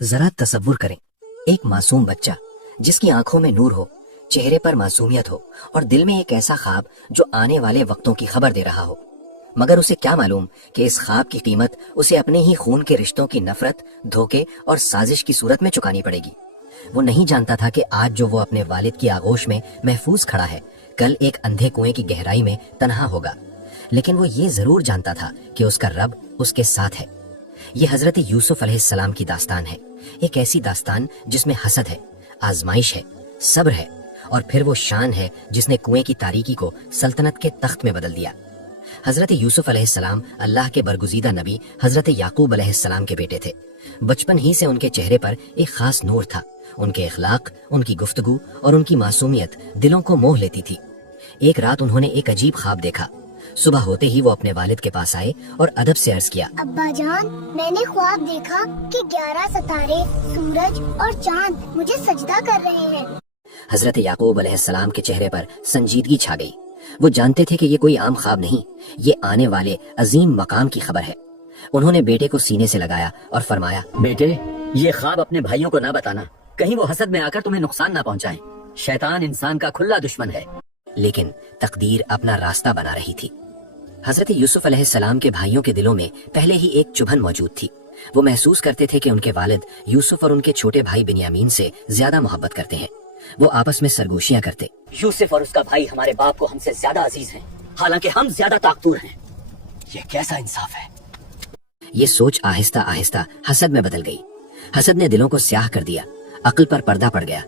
जरा तसव्वुर करें, एक मासूम बच्चा जिसकी आंखों में नूर हो, चेहरे पर मासूमियत हो और दिल में एक ऐसा ख्वाब जो आने वाले वक्तों की खबर दे रहा हो, मगर उसे क्या मालूम कि इस ख्वाब की कीमत उसे अपने ही खून के रिश्तों की नफरत, धोखे और साजिश की सूरत में चुकानी पड़ेगी। वो नहीं जानता था कि आज जो वो अपने वालिद की आगोश में महफूज खड़ा है, कल एक अंधे कुएं की गहराई में तन्हा होगा। लेकिन वो ये जरूर जानता था कि उसका रब उसके साथ है। ये हजरत यूसुफ अलैहिस्सलाम की दास्तान है, एक ऐसी दास्तान जिसमें हसद है, आजमाइश है, सब्र है और फिर वो शान है जिसने कुएं की तारीकी को सल्तनत के तख्त में बदल दिया। हजरत यूसुफ अलैहिस्सलाम अल्लाह के बरगुजीदा नबी हजरत याकूब अलैहिस्सलाम के बेटे थे। बचपन ही से उनके चेहरे पर एक खास नूर था। उनके इखलाक, उनकी गुफ्तगू और उनकी मासूमियत दिलों को मोह लेती थी। एक रात उन्होंने एक अजीब ख्वाब देखा। सुबह होते ही वो अपने वालिद के पास आए और अदब से अर्ज किया, अब्बा जान, मैंने ख्वाब देखा कि 11 सितारे, सूरज और चांद मुझे सजदा कर रहे हैं। हजरत याकूब अलैहिस्सलाम के चेहरे पर संजीदगी छा गई। वो जानते थे कि ये कोई आम ख्वाब नहीं, ये आने वाले अजीम मकाम की खबर है। उन्होंने बेटे को सीने से लगाया और फरमाया, बेटे, ये ख्वाब अपने भाइयों को ना बताना, कहीं वो हसद में आकर तुम्हें नुकसान ना पहुंचाएं। शैतान इंसान का खुला दुश्मन है। लेकिन तकदीर अपना रास्ता बना रही थी। हजरत यूसुफ अलैहिस्सलाम के भाइयों के दिलों में पहले ही एक चुभन मौजूद थी। वो महसूस करते थे कि उनके वालिद यूसुफ और उनके छोटे भाई बिन्यामीन से ज्यादा मोहब्बत करते हैं। वो आपस में सरगोशियां करते, यूसुफ और उसका भाई हमारे बाप को हमसे ज्यादा अजीज हैं, हालांकि हम ज्यादा ताकतवर हैं। ये कैसा इंसाफ है। ये सोच आहिस्ता आहिस्ता हसद में बदल गई। हसद ने दिलों को स्याह कर दिया, अक्ल पर पर्दा पड़ गया।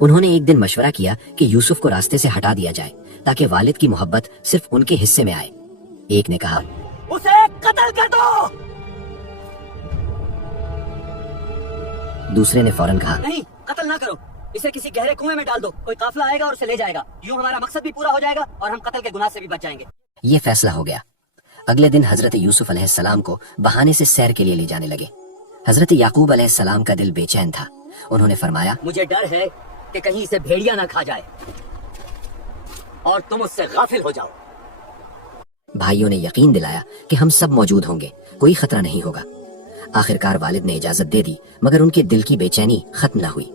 उन्होंने एक दिन मशवरा किया कि यूसुफ को रास्ते से हटा दिया जाए ताकि वालिद की मोहब्बत सिर्फ उनके हिस्से में आए। एक ने कहा, उसे कत्ल कर दो। दूसरे ने फौरन कहा, नहीं, कत्ल ना करो, इसे किसी गहरे कुएं में डाल दो, कोई काफिला आएगा और उसे ले जाएगा। यूं हमारा मकसद भी पूरा हो जाएगा और हम कत्ल के गुनाह से भी बच जाएंगे। ये फैसला हो गया। अगले दिन हजरत यूसुफ अलैहिस्सलाम को बहाने से सैर के लिए ले जाने लगे। हजरत याकूब अलैहिस्सलाम का दिल बेचैन था। उन्होंने फरमाया, मुझे डर है कि कहीं इसे भेड़िया ना खा जाए और तुम उससे गाफिल हो जाओ। भाइयों ने यकीन दिलाया कि हम सब मौजूद होंगे, कोई खतरा नहीं होगा। आखिरकार वालिद ने इजाजत दे दी, मगर उनके दिल की बेचैनी खत्म न हुई।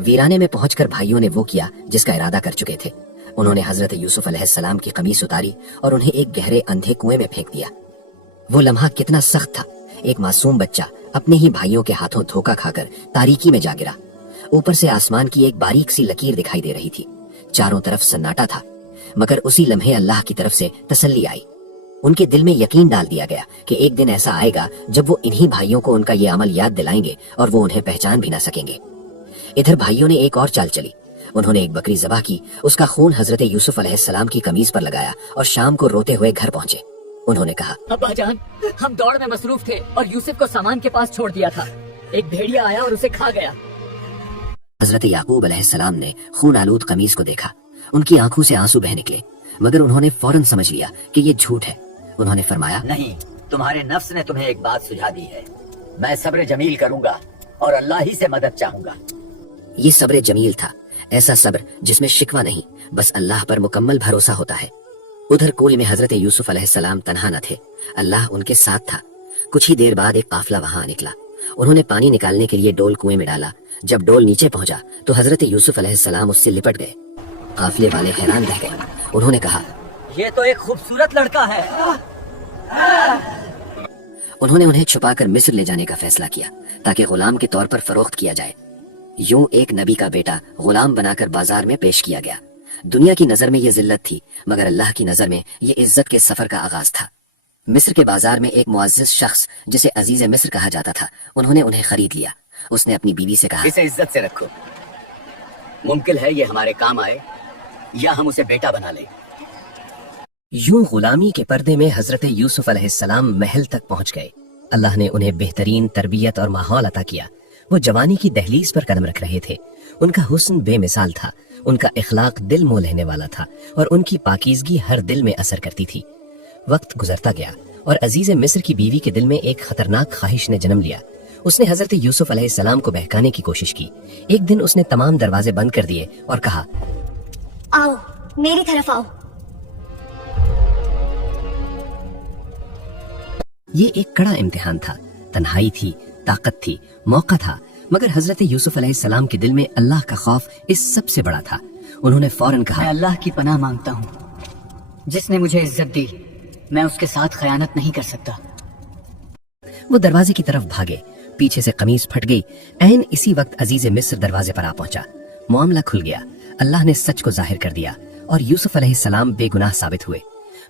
वीराने में पहुंचकर भाइयों ने वो किया जिसका इरादा कर चुके थे। उन्होंने हजरत यूसुफ अलैहिस्सलाम की कमीज उतारी और उन्हें एक गहरे अंधे कुएं में फेंक दिया। वो लम्हा कितना सख्त था। एक मासूम बच्चा अपने ही भाइयों के हाथों धोखा खाकर तारीकी में जा गिरा। ऊपर से आसमान की एक बारीक सी लकीर दिखाई दे रही थी। चारों तरफ सन्नाटा था, मगर उसी लम्हे अल्लाह की तरफ से तसल्ली आई। उनके दिल में यकीन डाल दिया गया कि एक दिन ऐसा आएगा जब वो इन्हीं भाइयों को उनका ये अमल याद दिलाएंगे और वो उन्हें पहचान भी ना सकेंगे। इधर भाइयों ने एक और चाल चली। उन्होंने एक बकरी ज़बह की, उसका खून हजरत यूसुफ अलैहिस्सलाम की कमीज पर लगाया और शाम को रोते हुए घर पहुंचे। उन्होंने कहा, अब्बा जान, हम दौड़ में मसरूफ थे और यूसुफ को सामान के पास छोड़ दिया था। एक भेड़िया आया और उसे खा गया। हजरत याकूब अलैहिस्सलाम ने खून आलूद कमीज को देखा। उनकी आंखों से आंसू बह निकले, मगर उन्होंने फौरन समझ लिया कि ये झूठ है। उन्होंने फरमाया, नहीं, तुम्हारे नफ्स ने तुम्हें एक बात सुझा दी है। मैं सब्र जमील करूंगा और अल्लाह ही से मदद चाहूंगा। ये सब्र जमील था, ऐसा सब्र जिसमें शिकवा नहीं, बस अल्लाह पर मुकम्मल भरोसा होता है। उधर कुएं में हजरत यूसुफ अलैहिस्सलाम तन्हा न थे, अल्लाह उनके साथ था। कुछ ही देर बाद एक काफिला वहां निकला। उन्होंने पानी निकालने के लिए डोल कुएं में डाला। जब डोल नीचे पहुंचा तो हजरत यूसुफ अलैहिस्सलाम उससे लिपट गए। काफिले वाले हैरान रह गए। उन्होंने कहा, ये तो एक खूबसूरत लड़का है। उन्होंने उन्हें छुपाकर मिस्र ले जाने का फैसला किया ताकि गुलाम के तौर पर फरोख्त किया जाए। यूं एक नबी का बेटा गुलाम बनाकर बाजार में पेश किया गया। दुनिया की नजर में ये जिल्लत थी, मगर अल्लाह की नजर में ये इज्जत के सफर का आगाज था। मिस्र के बाजार में एक मुअज्जिज शख्स जिसे अजीज मिस्र कहा जाता था, उन्होंने उन्हें खरीद लिया। उसने अपनी बीवी से कहा, इसे इज्जत से रखो, मुमकिन है ये हमारे काम आए या हम उसे बेटा बना लें। यूं गुलामी के पर्दे में हजरत यूसुफ अलैहिस्सलाम महल तक पहुंच गए। अल्लाह ने उन्हें बेहतरीन तरबियत और माहौल अता किया। वो जवानी की दहलीज पर कदम रख रहे थे। उनका हुस्न बेमिसाल था, उनका इखलाक दिल मोह लेने वाला था और उनकी पाकीज़गी हर दिल में असर करती थी। वक्त गुजरता गया और अजीज मिस्र की बीवी के दिल में एक खतरनाक ख्वाहिश ने जन्म लिया। उसने हजरत यूसुफ अलैहिस्सलाम को बहकाने की कोशिश की। एक दिन उसने तमाम दरवाजे बंद कर दिए और कहा, आओ मेरी तरफ आओ। ये एक कड़ा इम्तिहान था। तन्हाई थी, ताकत थी, मौका था, मगर हजरत यूसुफ अलैहिस्सलाम के दिल में अल्लाह का खौफ इस सबसे बड़ा था। उन्होंने फौरन मैं कहा, अल्लाह की पनाह मांगता हूँ, जिसने मुझे इज्जत दी, मैं उसके साथ खयानत नहीं कर सकता। वो दरवाजे की तरफ भागे। पीछे से कमीज फट गई। ऐन इसी वक्त अजीज मिस्र दरवाजे पर आ पहुंचा। मामला खुल गया। अल्लाह ने सच को जाहिर कर दिया और यूसुफ अलैहिस्सलाम बेगुनाह साबित हुए।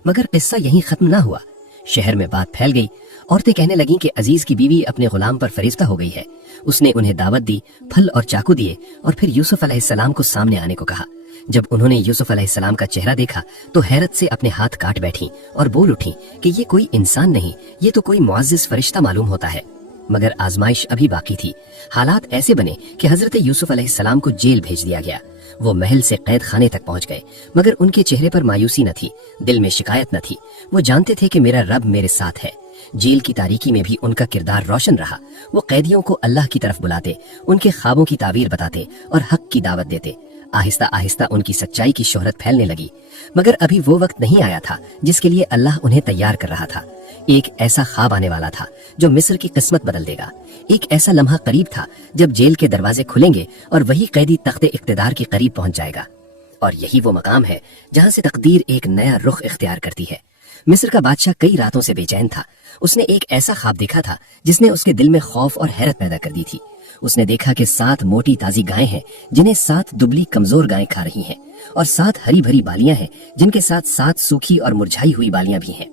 मगर किस्सा यहीं खत्म ना हुआ। शहर में बात फैल गई। औरतें कहने लगीं कि अजीज की बीवी अपने गुलाम पर फरिश्ता हो गई है। उसने उन्हें दावत दी, फल और चाकू दिए और फिर यूसुफ अलैहिस्सलाम को सामने आने को कहा। जब उन्होंने यूसुफ अलैहिस्सलाम का चेहरा देखा तो हैरत से अपने हाथ काट बैठी और बोल उठी कि ये कोई इंसान नहीं, ये तो कोई मुअज़्ज़िज़ फरिश्ता मालूम होता है। मगर आजमाइश अभी बाकी थी। हालात ऐसे बने कि हजरत यूसुफ अलैहिस्सलाम को जेल भेज दिया गया। वो महल से कैद खाने तक पहुंच गए, मगर उनके चेहरे पर मायूसी न थी, दिल में शिकायत न थी। वो जानते थे कि मेरा रब मेरे साथ है। जेल की तारीकी में भी उनका किरदार रोशन रहा। वो कैदियों को अल्लाह की तरफ बुलाते, उनके ख्वाबों की ताबीर बताते और हक की दावत देते। आहिस्ता आहिस्ता उनकी सच्चाई की शोहरत फैलने लगी। मगर अभी वो वक्त नहीं आया था जिसके लिए अल्लाह उन्हें तैयार कर रहा था। एक ऐसा ख्वाब आने वाला था जो मिस्र की किस्मत बदल देगा। एक ऐसा लम्हा करीब था जब जेल के दरवाजे खुलेंगे और वही कैदी तख्ते इख्तिदार के करीब पहुंच जाएगा। और यही वो मकाम है जहां से तकदीर एक नया रुख इख्तियार करती है। मिस्र का बादशाह कई रातों से बेचैन था। उसने एक ऐसा ख्वाब देखा था जिसने उसके दिल में खौफ और हैरत पैदा कर दी थी। उसने देखा कि 7 मोटी ताजी गायें हैं जिन्हें 7 दुबली कमजोर गायें खा रही हैं, और 7 हरी भरी बालियां हैं जिनके साथ 7 सूखी और मुरझाई हुई बालियां भी हैं।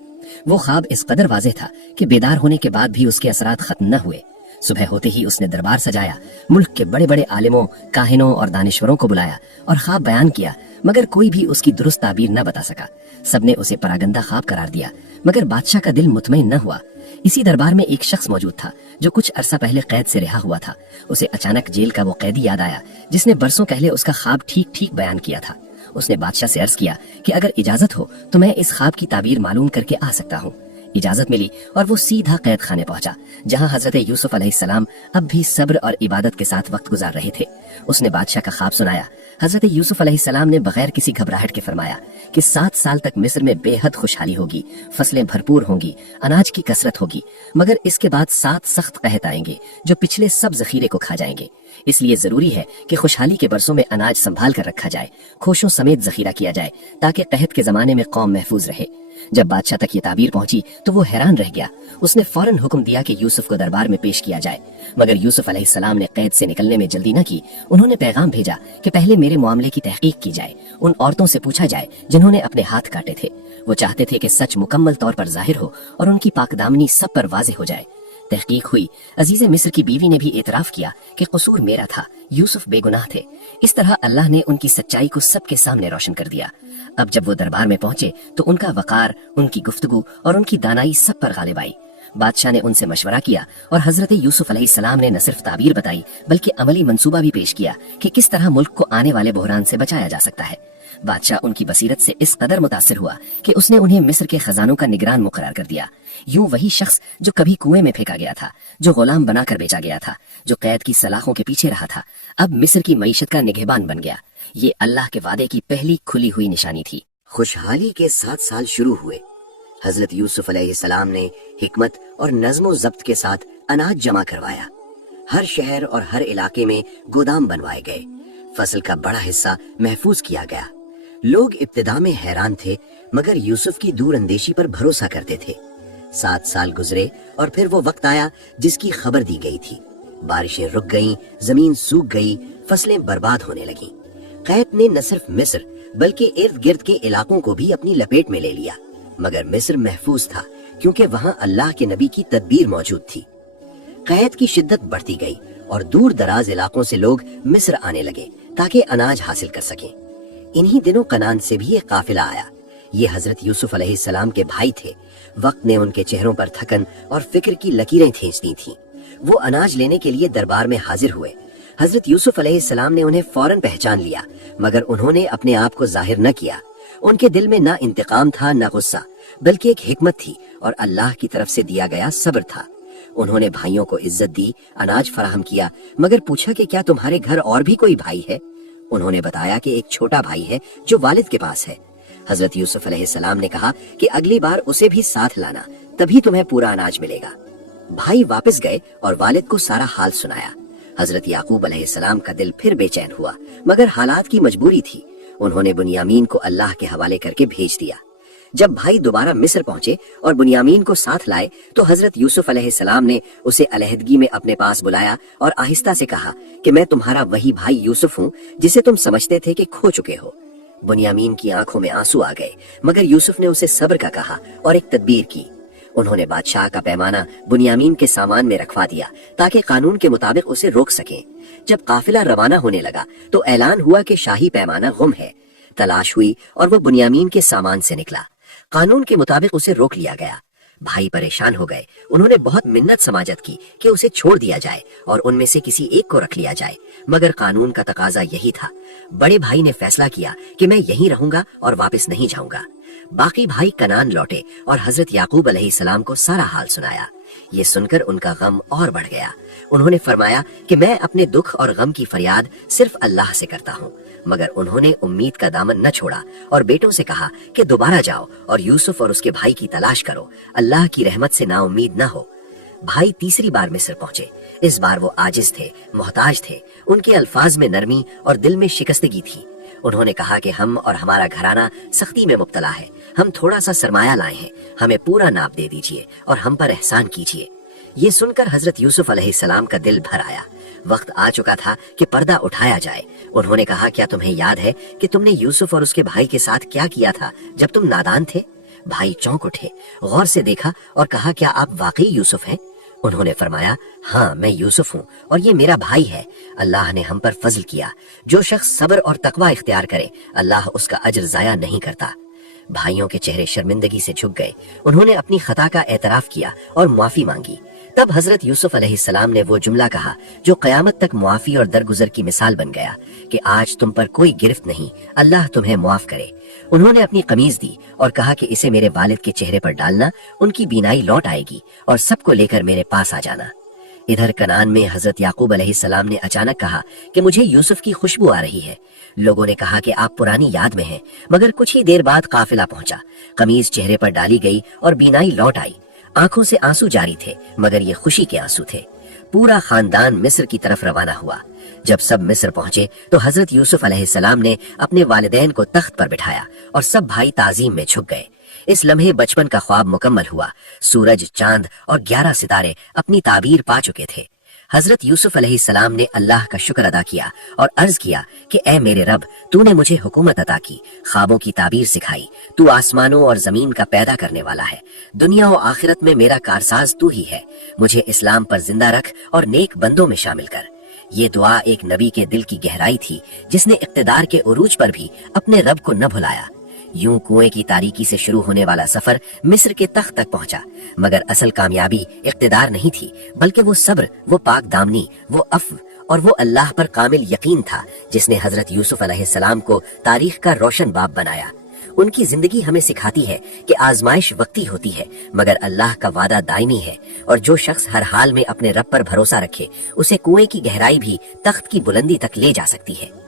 वो ख्वाब इस कदर वाज़ेह था कि बेदार होने के बाद भी उसके असरात खत्म न हुए। सुबह होते ही उसने दरबार सजाया, मुल्क के बड़े बड़े आलिमों, काहिनों और दानिश्वरों को बुलाया और ख्वाब बयान किया, मगर कोई भी उसकी दुरुस्त ताबीर न बता सका। सबने उसे परागंदा ख्वाब करार दिया, मगर बादशाह का दिल मुतमईन न हुआ। इसी दरबार में एक शख्स मौजूद था जो कुछ अरसा पहले कैद से रिहा हुआ था। उसे अचानक जेल का वो कैदी याद आया जिसने बरसों पहले उसका ख्वाब ठीक ठीक बयान किया था। उसने बादशाह से अर्ज किया कि अगर इजाजत हो तो मैं इस ख्वाब की ताबीर मालूम करके आ सकता हूँ। इजाजत मिली और वो सीधा कैद खाने पहुंचा, जहां हजरत यूसुफ अलैहिस्सलाम अब भी सब्र और इबादत के साथ वक्त गुजार रहे थे। उसने बादशाह का ख्वाब सुनाया। हजरत यूसुफ अलैहिस्सलाम ने बगैर किसी घबराहट के फरमाया कि 7 साल तक मिस्र में बेहद खुशहाली होगी, फसलें भरपूर होंगी, अनाज की कसरत होगी, मगर इसके बाद 7 सख्त कहत आएंगे जो पिछले सब जखीरे को खा जाएंगे। इसलिए जरूरी है कि खुशहाली के बरसों में अनाज संभाल कर रखा जाए, खोशों समेत जखीरा किया जाए, ताकि कहत के जमाने में कौम महफूज रहे। जब बादशाह तक ये ताबीर पहुंची तो वो हैरान रह गया। उसने फौरन हुक्म दिया कि यूसुफ को दरबार में पेश किया जाए, मगर यूसुफ अलैहिस्सलाम ने कैद से निकलने में जल्दी न की। उन्होंने पैगाम भेजा कि पहले मेरे मामले की तहकीक की जाए, उन औरतों से पूछा जाए जिन्होंने अपने हाथ काटे थे। वो चाहते थे कि सच मुकम्मल तौर पर जाहिर हो और उनकी पाकदामनी सब पर वाज़ेह हो जाए। तहकीक हुई। अजीज मिस्र की बीवी ने भी एतराफ किया कि कसूर मेरा था, यूसुफ बेगुनाह थे। इस तरह अल्लाह ने उनकी सच्चाई को सबके सामने रोशन कर दिया। अब जब वो दरबार में पहुंचे तो उनका वकार, उनकी गुफ्तगू और उनकी दानाई सब पर गालिब आई। बादशाह ने उनसे मशवरा किया और हजरत यूसुफ अलैहिस्सलाम ने न सिर्फ ताबीर बताई बल्कि अमली मंसूबा भी पेश किया कि किस तरह मुल्क को आने वाले बहरान से बचाया जा सकता है। बादशाह उनकी बसीरत से इस कदर मुतासिर हुआ कि उसने उन्हें मिस्र के खजानों का निगरान मुकर्रर कर दिया। यूं वही शख्स जो कभी कुएं में फेंका गया था, जो गुलाम बनाकर बेचा गया था, जो कैद की सलाखों के पीछे रहा था, अब मिस्र की मईशत का निगहबान बन गया। ये अल्लाह के वादे की पहली खुली हुई निशानी थी। खुशहाली के 7 साल शुरू हुए। हजरत यूसुफ अलैहिस्सलाम ने हिकमत और नज़्म ज़ब्त के साथ अनाज जमा करवाया। हर शहर और हर इलाके में गोदाम बनवाए गए। फसल का बड़ा हिस्सा महफूज किया गया। लोग इब्तिदा में हैरान थे, मगर यूसुफ की दूर अंदेशी पर भरोसा करते थे। 7 साल गुजरे और फिर वो वक्त आया जिसकी खबर दी गई थी। बारिशें रुक गईं, जमीन सूख गई, फसलें बर्बाद होने लगीं। कैद ने न सिर्फ मिस्र बल्कि इर्द गिर्द के इलाकों को भी अपनी लपेट में ले लिया, मगर मिस्र महफूज था क्योंकि वहां अल्लाह के नबी की तदबीर मौजूद थी। कैद की शिद्दत बढ़ती गई और दूर दराज इलाकों से लोग मिस्र आने लगे ताकि अनाज हासिल कर सकें। इन्हीं दिनों कनान से भी एक काफिला आया। ये हजरत यूसुफ अलैहिस्सलाम के भाई थे। वक्त ने उनके चेहरों पर थकन और फिक्र की लकीरें खींच दी थीं। वो अनाज लेने के लिए दरबार में हाजिर हुए। हजरत यूसुफ अलैहिस्सलाम ने उन्हें फौरन पहचान लिया, मगर उन्होंने अपने आप को जाहिर न किया। उनके दिल में न इंतकाम था न गुस्सा, बल्कि एक हिकमत थी और अल्लाह की तरफ से दिया गया सब्र था। उन्होंने भाइयों को इज्जत दी, अनाज फराहम किया, मगर पूछा कि क्या तुम्हारे घर और भी कोई भाई है? उन्होंने बताया कि एक छोटा भाई है जो वालिद के पास है। हजरत यूसुफ अलैहिस्सलाम ने कहा कि अगली बार उसे भी साथ लाना, तभी तुम्हें पूरा अनाज मिलेगा। भाई वापस गए और वालिद को सारा हाल सुनाया। हजरत याकूब अलैहिस्सलाम का दिल फिर बेचैन हुआ, मगर हालात की मजबूरी थी। उन्होंने बुनियामीन को अल्लाह के हवाले करके भेज दिया। जब भाई दोबारा मिस्र पहुंचे और बुनियामीन को साथ लाए तो हजरत यूसुफ अलैहिस्सलाम ने उसे अलहदगी में अपने पास बुलाया और आहिस्ता से कहा कि मैं तुम्हारा वही भाई यूसुफ हूँ जिसे तुम समझते थे कि खो चुके हो। बुनियामीन की आंखों में आंसू आ गए, मगर यूसुफ ने उसे सब्र का कहा और एक तदबीर की। उन्होंने बादशाह का पैमाना बुनियामीन के सामान में रखवा दिया ताकि कानून के मुताबिक उसे रोक सकें। जब काफिला रवाना होने लगा तो ऐलान हुआ कि शाही पैमाना गुम है। तलाश हुई और वो बुनियामीन के सामान से निकला। कानून के मुताबिक उसे रोक लिया गया। भाई परेशान हो गए। उन्होंने बहुत मिन्नत समाजत की कि उसे छोड़ दिया जाए और उनमें से किसी एक को रख लिया जाए, मगर कानून का तकाजा यही था। बड़े भाई ने फैसला किया कि मैं यहीं रहूंगा और वापस नहीं जाऊंगा। बाकी भाई कनान लौटे और हजरत याकूब अलैहिस्सलाम को सारा हाल सुनाया। ये सुनकर उनका गम और बढ़ गया। उन्होंने फरमाया कि मैं अपने दुख और गम की फरियाद सिर्फ अल्लाह से करता हूँ, मगर उन्होंने उम्मीद का दामन न छोड़ा और बेटों से कहा कि दोबारा जाओ और यूसुफ और उसके भाई की तलाश करो। अल्लाह की रहमत से नाउम्मीद न हो। भाई तीसरी बार मिस्र पहुंचे। इस बार वो आजिज थे, मोहताज थे। उनके अल्फाज में नरमी और दिल में शिकस्तगी थी। उन्होंने कहा कि हम और हमारा घराना सख्ती में मुब्तला है। हम थोड़ा सा सरमाया लाए हैं, हमें पूरा नाप दे दीजिए और हम पर एहसान कीजिए। ये सुनकर हजरत यूसुफ अलैहिस्सलाम का दिल भर आया। वक्त आ चुका था कि पर्दा उठाया जाए। उन्होंने कहा, क्या तुम्हें याद है कि तुमने यूसुफ और उसके भाई के साथ क्या किया था जब तुम नादान थे? भाई चौंक उठे, गौर से देखा और कहा, क्या आप वाकई यूसुफ हैं? उन्होंने फरमाया, हाँ मैं यूसुफ हूँ और ये मेरा भाई है। अल्लाह ने हम पर फजल किया। जो शख्स सब्र और तकवा इख्तियार करे, अल्लाह उसका अजर जाया नहीं करता। भाइयों के चेहरे शर्मिंदगी से झुक गए। उन्होंने अपनी खता का एतराफ किया और माफी मांगी। तब हजरत यूसुफ अलैहिस्सलाम ने वो जुमला कहा जो कयामत तक मुआफी और दरगुजर की मिसाल बन गया कि आज तुम पर कोई गिरफ्त नहीं, अल्लाह तुम्हें मुआफ करे। उन्होंने अपनी कमीज दी और कहा कि इसे मेरे वालिद के चेहरे पर डालना, उनकी बीनाई लौट आएगी और सबको लेकर मेरे पास आ जाना। इधर कनान में हजरत याकूब अलैहिस्सलाम ने अचानक कहा कि मुझे यूसुफ की खुशबू आ रही है। लोगों ने कहा कि आप पुरानी याद में हैं, मगर कुछ ही देर बाद काफिला पहुंचा। कमीज चेहरे पर डाली गई और बीनाई लौट आई। आंखों से आंसू जारी थे, मगर ये खुशी के आंसू थे। पूरा खानदान मिस्र की तरफ रवाना हुआ। जब सब मिस्र पहुंचे तो हजरत यूसुफ अलैहिस्सलाम ने अपने वालिदैन को तख्त पर बिठाया और सब भाई ताजीम में झुक गए। इस लम्हे बचपन का ख्वाब मुकम्मल हुआ। सूरज, चांद और 11 सितारे अपनी ताबीर पा चुके थे। हजरत यूसुफ अलैहिस्सलाम ने अल्लाह का शुक्र अदा किया और अर्ज किया कि ए मेरे रब, तूने मुझे हुकूमत अता की, ख्वाबों की ताबीर सिखाई। तू आसमानों और जमीन का पैदा करने वाला है। दुनिया और आखिरत में मेरा कारसाज तू ही है। मुझे इस्लाम पर जिंदा रख और नेक बंदों में शामिल कर। ये दुआ एक नबी के दिल की गहराई थी, जिसने इक्तिदार के उरूज पर भी अपने रब को न भुलाया। यूं कुएं की तारीकी से शुरू होने वाला सफर मिस्र के तख्त तक पहुंचा, मगर असल कामयाबी इक्तिदार नहीं थी, बल्कि वो सब्र, वो पाक दामनी, वो अफ़्व और वो अल्लाह पर कामिल यकीन था, जिसने हजरत यूसुफ अलैहिस्सलाम को तारीख का रोशन बाब बनाया। उनकी जिंदगी हमें सिखाती है कि आजमाइश वक्ती होती है, मगर अल्लाह का वादा दायमी है, और जो शख्स हर हाल में अपने रब पर भरोसा रखे, उसे कुएं की गहराई भी तख्त की बुलंदी तक ले जा सकती है।